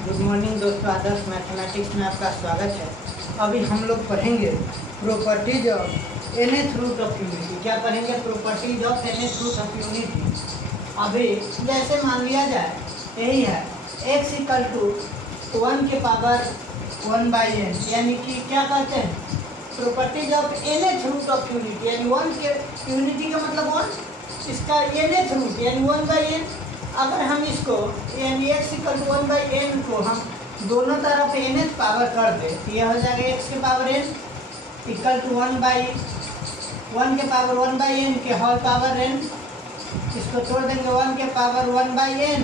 Good morning दोस्तों, आदर्श mathematics में आपका स्वागत है। अभी हम लोग पढ़ेंगे properties of nth root of unity. क्या पढ़ेंगे? Properties of nth root of unity. अभी जैसे मान लिया जाए यही है x इक्वल टू 1 के पावर 1/n, यानी कि क्या कहते हैं properties of nth root of unity, यानी 1 के यूनिटी का मतलब 1, इसका nth रूट यानी 1/n। अगर हम इसको यानी x इक्वल टू 1/n को हम दोनों तरफ nth पावर कर दे तो यह हो जाएगा x के पावर n इक्वल टू 1 के पावर 1/n के होल पावर n। इसको तोड़ देंगे 1 के पावर 1/n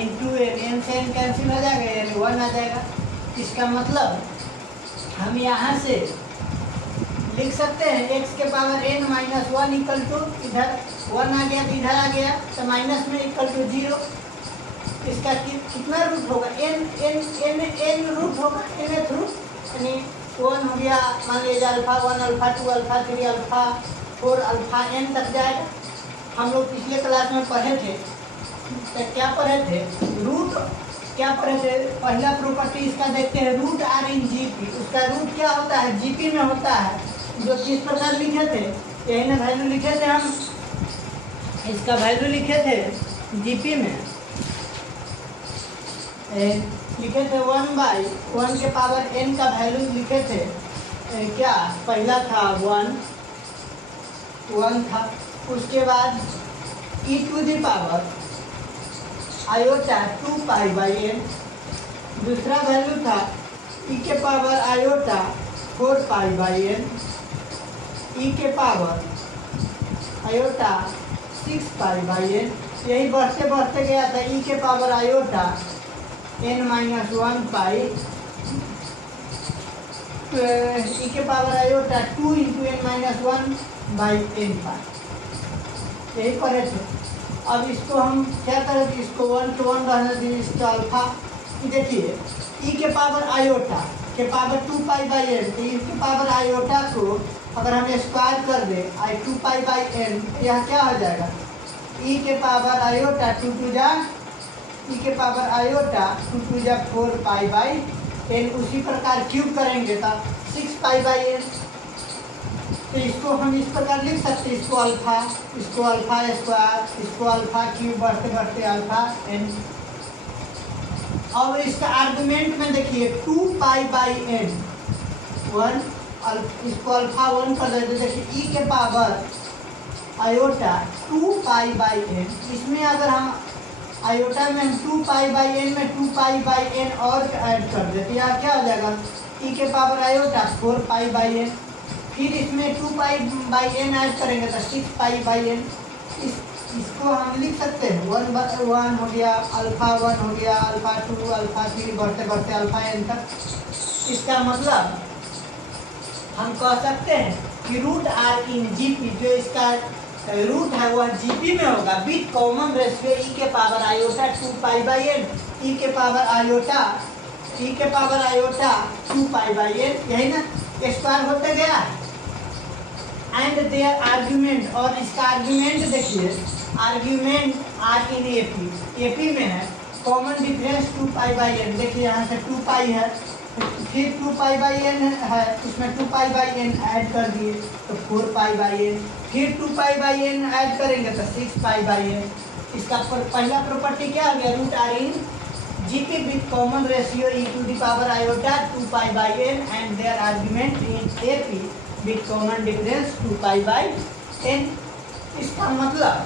इंटू n से n कैंसिल हो जाएगा यानी 1 आ जाएगा। इसका मतलब हम यहाँ से लिख सकते हैं x के power n minus 1 equal to इधर 1 आ गया तो इधर आ गया तो माइनस में इक्वल टू 0। इसका कितना रूट होगा? n रूट होगा, nth रूट यानी 1 हो गया, मान लीजिए alpha 1 alpha 2 alpha 3 alpha 4 alpha n तक जाएगा। हम लोग पिछले क्लास में पढ़े थे तो क्या पढ़े थे? रूट क्या पढ़े थे? पहला प्रॉपर्टी इसका देखते हैं, रूट आर इन जीपी। उसका रूट क्या होता है? जीपी में होता है, जो किस प्रकार लिखे थे, यही ना वैल्यू लिखे थे हम, इसका वैल्यू लिखे थे जीपी में, लिखे थे 1/1 के पावर n का वैल्यू लिखे थे। क्या पहला था 1 था, उसके बाद e to the power iota 2π/n, दूसरा वैल्यू था e के पावर आयोटा 4π/n, e के पावर आयोटा 6π/n। यही बढ़ते बढ़ते गया था e के पावर आयोटा n-1π, e के पावर आयोटा 2 इंटू n-1/n, यही पढ़े थे। अब इसको हम क्या करें? इसको 1 to 1 रहने दें, इसका अल्फा देखिए e के पावर आयोटा के पावर 2π/n, तो e के पावर आयोटा को अगर हम स्क्वायर कर दें 2π/n, यह क्या हो जाएगा? e के पावर आयोटा 2 e के पावर आयोटा 2 4π/n। उसी प्रकार क्यूब करेंगे तो 6π/n। तो इसको हम इस प्रकार लिख सकते हैं, इसको अल्फा स्क्वायर, इसको अल्फा क्यूब, बढ़ते बढ़ते अल्फा n। और इसका आर्गुमेंट में देखिए 2π/n 1, इसको अल्फा 1 कर देते, देखिए e के पावर आयोटा 2π/n। इसमें अगर हम आयोटा में 2π/n में 2π/n और ऐड कर देते, यहाँ क्या हो जाएगा? e के पावर आयोटा 4π/n, फिर इसमें 2π/n ऐड करेंगे तो 6π/n। इसको हम लिख सकते हैं 1/1 हो गया, अल्फा 1 हो गया, अल्फा 2 अल्फा 3, बढ़ते बढ़ते अल्फा n तक। इसका मतलब हम कह सकते हैं कि रूट आर इन जीपी, जो इसका रूट है वह जीपी में होगा विथ कॉमन रेशियो e के पावर आयोटा 2π/n, e के पावर आयोटा 2π/n, यही ना स्क्वायर होते गया। एंड देयर आर्ग्यूमेंट, और इसका आर्ग्यूमेंट देखिए, आर्ग्यूमेंट आर इन एपी में है, कॉमन डिफरेंस 2π/n, देखिए यहाँ से 2π है, फिर 2π/n है, इसमें 2π/n ऐड कर दिए तो 4π/n, फिर 2π/n ऐड करेंगे तो 6π/n। इसका पहला प्रॉपर्टी क्या हो गया? Root are in GP with common ratio e to the power iota 2π/n and their argument in AP with common difference 2π/n। इसका मतलब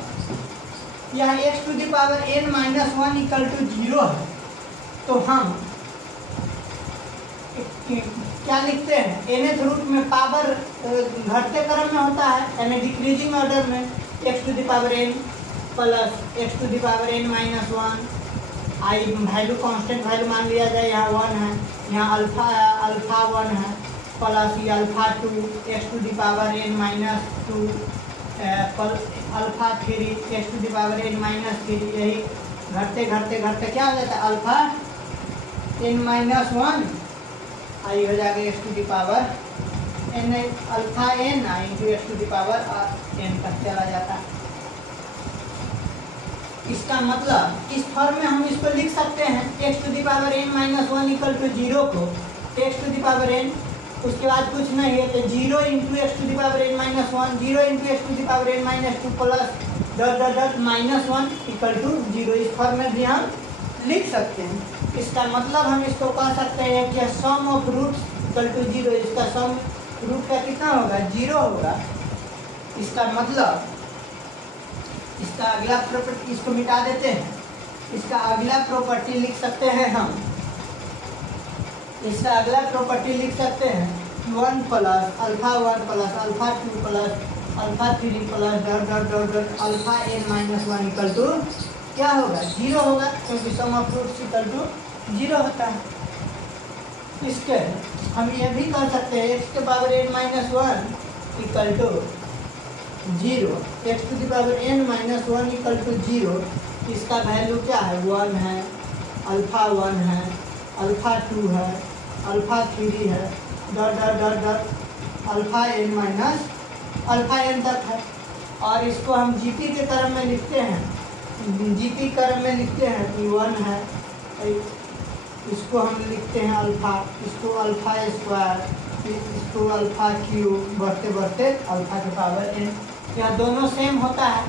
यह x to the power n-1 equal to 0 है, तो हम क्या लिखते हैं? nth रूट में पावर घटते क्रम में होता है, यानी डिक्रीजिंग ऑर्डर में, x to the power n plus x to the power n-1। आई वैल्यू कांस्टेंट वैल्यू मान लिया जाए, यहाँ 1 है, यहाँ अल्फा 1 है, प्लस ये alpha 2 x to the power n-2 alpha 3 x to the power n-3, यही घटते घटते घटते क्या हो जाता है? अल्फा n-1 आई हो जाएगा x to the power n, alpha n into x to the power n तक चला जाता है। इसका मतलब इस फॉर्म में हम इसको लिख सकते हैं x to the power n minus 1 equal to 0 को x to the power n, उसके बाद कुछ नहीं है तो 0 into x to the power n minus 1, 0 into x to the power n minus 2 plus dot dot dot minus 1 equal to 0। इस form में भी हम लिख सकते हैं। इसका मतलब हम इसको कह सकते हैं कि सम ऑफ रूट्स इक्वल टू 0। इसका सम रूट का कितना होगा? 0 होगा। इसका मतलब इसका अगला प्रॉपर्टी, इसको मिटा देते हैं, इसका अगला प्रॉपर्टी लिख सकते हैं हम, इसका अगला प्रॉपर्टी लिख सकते हैं 1 plus alpha 1 plus alpha 2 plus alpha 3 plus dot dot dot dot alpha n minus 1 equal to क्या होगा? 0 होगा, क्योंकि sum of roots equal to 0 होता है। इसके हम ये भी कर सकते हैं x के power n minus 1 equal to 0, x to the power n minus 1 equal to 0। इसका वैल्यू क्या है? 1 है, अल्फा 1 है, अल्फा 2 है, अल्फा 3 है, dot dot dot dot alpha n minus alpha n तक है। और इसको हम जीपी के क्रम में लिखते हैं, जीपी क्रम में लिखते हैं कि 1 है, इसको हम लिखते हैं अल्फा, इसको अल्फा स्क्वायर, इसको अल्फा क्यूब, बढ़ते बढ़ते अल्फा के पावर n। यह दोनों सेम होता है।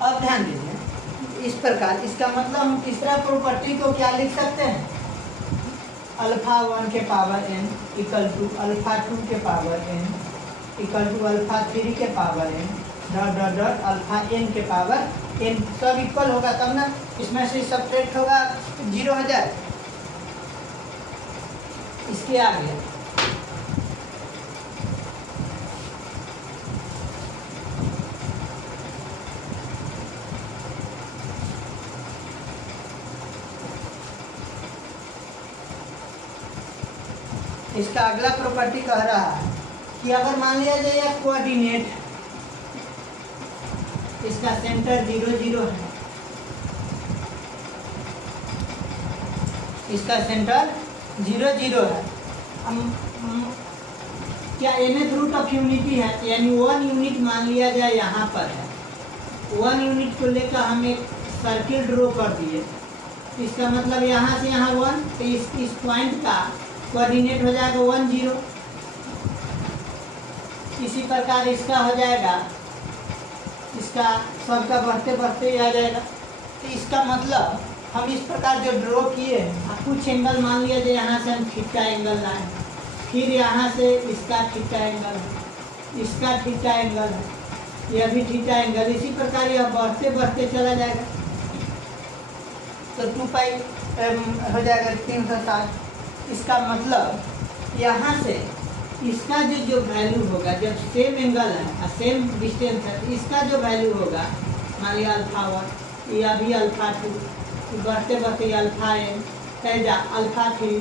अब ध्यान दीजिए इस प्रकार, इसका मतलब हम तीसरा प्रॉपर्टी को क्या लिख सकते हैं? अल्फा 1 के power n equal to alpha 2 के power n equal to alpha 3 के power n dot dot dot alpha n के पावर n। सब इक्वल होगा तब ना इसमें से सब्ट्रैक्ट होगा 0 हो जाए। इसके आगे इसका अगला प्रॉपर्टी कह रहा है कि अगर मान लिया जाए कोऑर्डिनेट, इसका सेंटर 0 0 है, इसका सेंटर 0 0 है। क्या nth रूट ऑफ यूनिटी है, यानी 1 यूनिट मान लिया जाए यहाँ पर है, 1 यूनिट को लेकर हम एक सर्किल ड्रॉ कर दिए। इसका मतलब यहाँ से यहाँ 1, तो इस पॉइंट का कोऑर्डिनेट हो जाएगा 1 0। इसी प्रकार इसका हो जाएगा, इसका सबका बढ़ते बढ़ते आ जाएगा। तो इसका मतलब हम इस प्रकार जो ड्रॉ किए, कुछ एंगल मान लिया जाए यहाँ से हम थीटा एंगल लाए, फिर यहाँ से इसका थीटा एंगल है, इसका थीटा एंगल है, यह भी थीटा एंगल। इसी प्रकार यह बढ़ते बढ़ते चला जाएगा, तो 2 पाई हो जाएगा 360। इसका मतलब यहाँ से इसका जो वैल्यू होगा, जब सेम एंगल है, सेम डिस्टेंस है, तो इसका जो वैल्यू होगा, मान लिया अल्फा 1, या भी अल्फा 2, बढ़ते बढ़ते अल्फा n, कैजा अल्फा 3,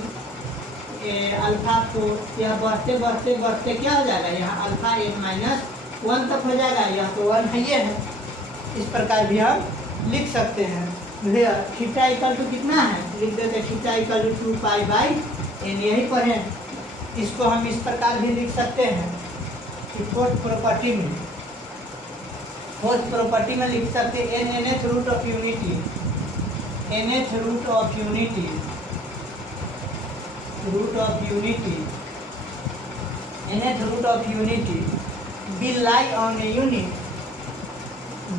अल्फा 4, यह बढ़ते बढ़ते बढ़ते क्या हो जाएगा? यहाँ अल्फा n माइनस 1 तक हो जाएगा। यह तो 1 है, ये है। इस प्रकार भी हम लिख सकते हैं। भैया थीटा इक्वल टू कितना है? लिख देते theta equal to 2 pi by n, यही पर है। इसको हम इस प्रकार भी लिख सकते हैं कि फोर्थ प्रॉपर्टी में लिख सकते हैं nth root of unity, nth root of unity, nth root of unity will lie on a unit,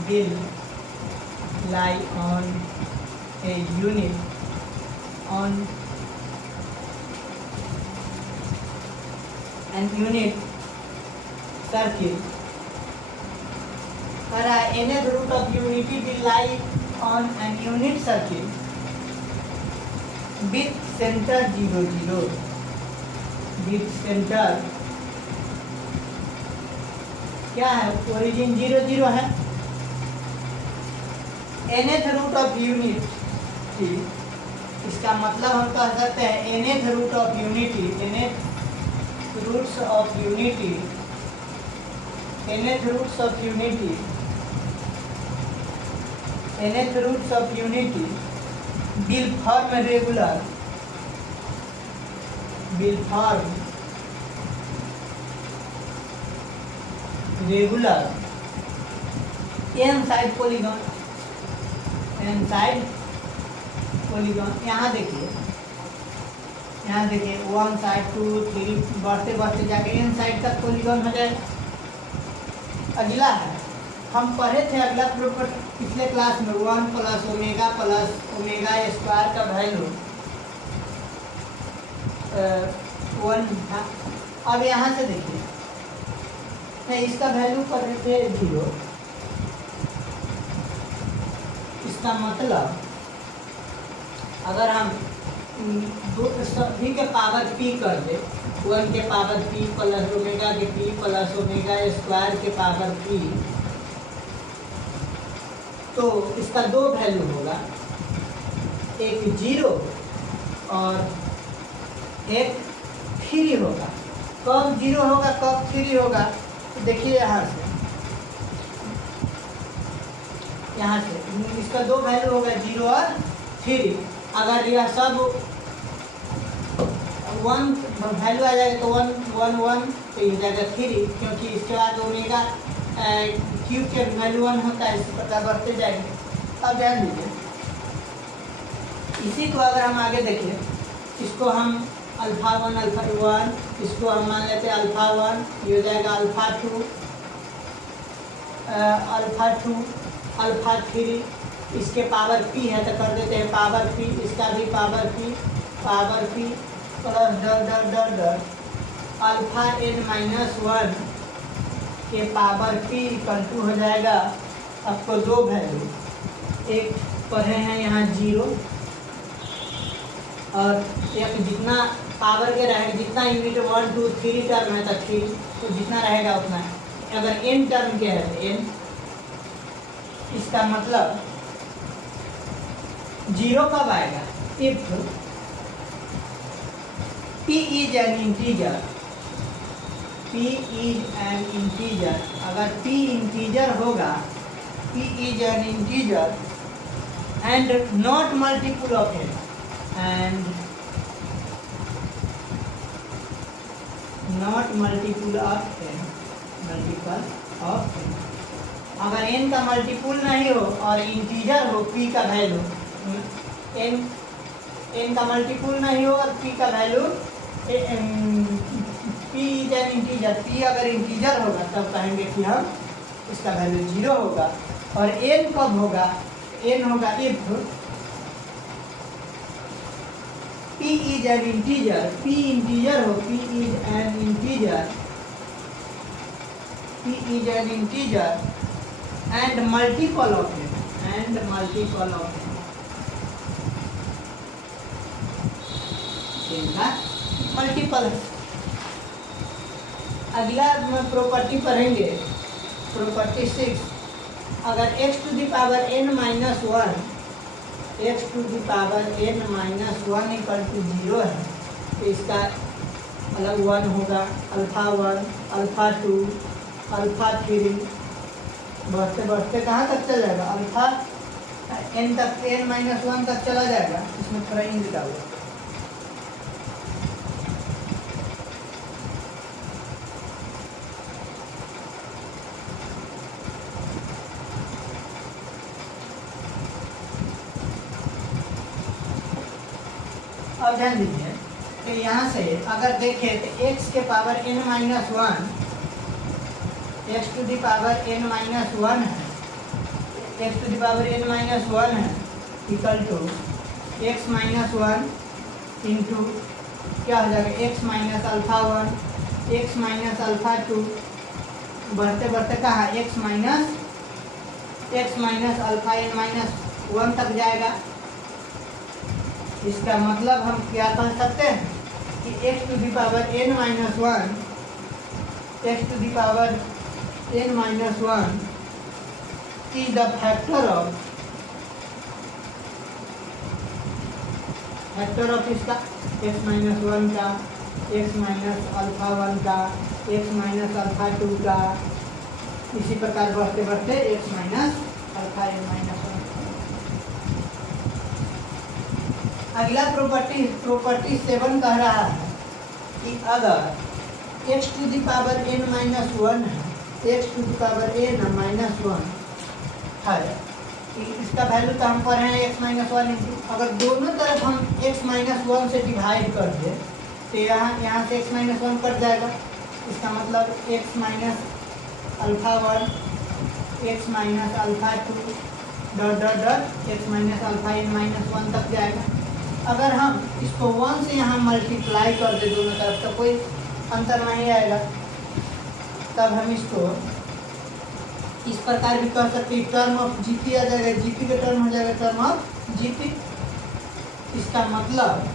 will lie on a unit on an unit circle. nth root of unity will lie on an unit circle with center 0 0, with center क्या है? Origin 0 0 है। nth root of unity, इसका मतलब हम कह सकते हैं nth root of unity, nth roots of unity, nth roots of unity, nth roots of unity will form regular, will form regular n side polygon, n side polygon. यहाँ देखिए, यहाँ देखिए 1 साइड 2 3 बढ़ते बढ़ते जाके एन साइड तक polygon हो जाए। अगला है, हम पढ़े थे अगला प्रॉपर्टी पिछले क्लास में 1 प्लस ओमेगा स्क्वायर का वैल्यू 1 था। अब यहाँ से देखिए, इसका वैल्यू कर रहे थे 0। इसका मतलब अगर हम सभी के पावर p कर दे, 1 के पावर p प्लस ओमेगा के p प्लस ओमेगा स्क्वायर के पावर p, तो इसका दो वैल्यू होगा, एक 0 और एक 3 होगा। कब 0 होगा कब 3 होगा, तो देखिए यहाँ से इसका दो वैल्यू होगा 0 और 3। अगर यह सब 1 वैल्यू आ जाएगा तो 1 1 1 तो ये हो जाएगा 3, क्योंकि इसके बाद ओमेगा क्यूब के वैल्यू 1 होता है, इसी प्रकार बढ़ते जाएंगे। अब ध्यान दीजिए, इसी को अगर हम आगे देखें, इसको हम अल्फा 1, इसको हम मान लेते हैं अल्फा 1, ये हो जाएगा अल्फा 2, अल्फा 3, इसके पावर p है तो कर देते हैं पावर p, इसका भी पावर p प्लस डर अल्फा n-1 के पावर p इक्वल टू हो जाएगा। आपको दो वैल्यू, एक पढ़े हैं यहाँ 0 और एक जितना पावर के रहेगा, जितना यूनिट 1 2 3 टर्म है तो 3, तो जितना रहेगा उतना है। अगर n टर्म के है तो n, इसका मतलब 0 कब आएगा, if p is an integer, p is an integer, अगर p इंटीजर होगा, p is an integer and not multiple of n, and not multiple of n, अगर n का मल्टीपुल नहीं हो और इंटीजर हो, p का वैल्यू n का मल्टीपुल नहीं हो और p का value p is an integer, p अगर इंटीजर होगा तब कहेंगे कि हम इसका वैल्यू 0 होगा। और n कब होगा, n होगा if p is an integer, p integer हो, p is an integer and multiple of n, multiple. अगला प्रॉपर्टी पढ़ेंगे, प्रॉपर्टी 6, अगर x to the power n-1 equal to 0 है तो इसका अलग 1 होगा, अल्फा 1, अल्फा 2, अल्फा 3, बढ़ते बढ़ते कहाँ तक चला जाएगा, अल्फा n तक, n-1 तक चला जाएगा। इसमें थोड़ा इन लिखा हुआ। अब ध्यान दीजिए, तो यहाँ से अगर देखें तो x के power n-1, x to the power n-1 है, x to the power n-1 है इक्वल टू x-1 इंटू क्या हो जाएगा, x minus alpha 1, x minus alpha 2, बढ़ते बढ़ते कहाँ x माइनस अल्फा n-1 तक जाएगा। इसका मतलब हम क्या कर सकते हैं कि x to the power n-1, x to the power n-1 is the factor of इसका x-1 का, x माइनस अल्फा 1 का, x माइनस अल्फा 2 का, इसी प्रकार बढ़ते बढ़ते x माइनस अल्फा n-1। अगला प्रॉपर्टी 7 कह रहा है कि अगर x to the power n-1 है, x to the power n-1 है, इसका वैल्यू तो हम पढ़े हैं x माइनस वन इंटू, अगर दोनों तरफ हम x माइनस वन से डिवाइड कर दें तो यहाँ से x माइनस वन कट जाएगा, इसका मतलब x minus alpha one, x minus alpha to dot dot dot x minus alpha n minus one तक जाएगा। अगर हम इसको वन से यहाँ मल्टीप्लाई कर दें दोनों तरफ तो कोई अंतर नहीं आएगा, तब हम इसको इस प्रकार भी कह सकते हैं, टर्म ऑफ जीपी आ जाएगा, जीपी का टर्म हो जाएगा टर्म ऑफ जीपी। इसका मतलब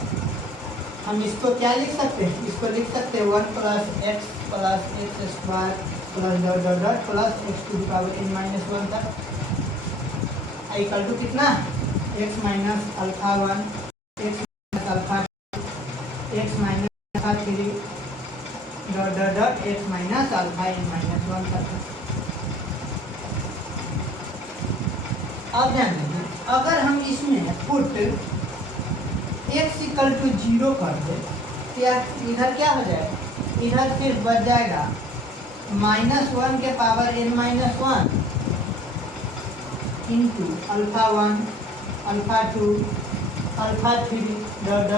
हम इसको क्या लिख सकते हैं, इसको लिख सकते हैं 1 + x square plus dot dot dot plus x to the power n minus one तक इक्वल टू कितना, x minus alpha one, x minus alpha two, x minus alpha three dot dot dot x minus alpha n minus one तक। अब ध्यान देना, अगर हम इसमें put x equal to 0 कर दे तो इधर क्या हो जाएगा, इधर सिर्फ बच जाएगा -1 के power n minus one into alpha one, alpha two, alpha three dot dot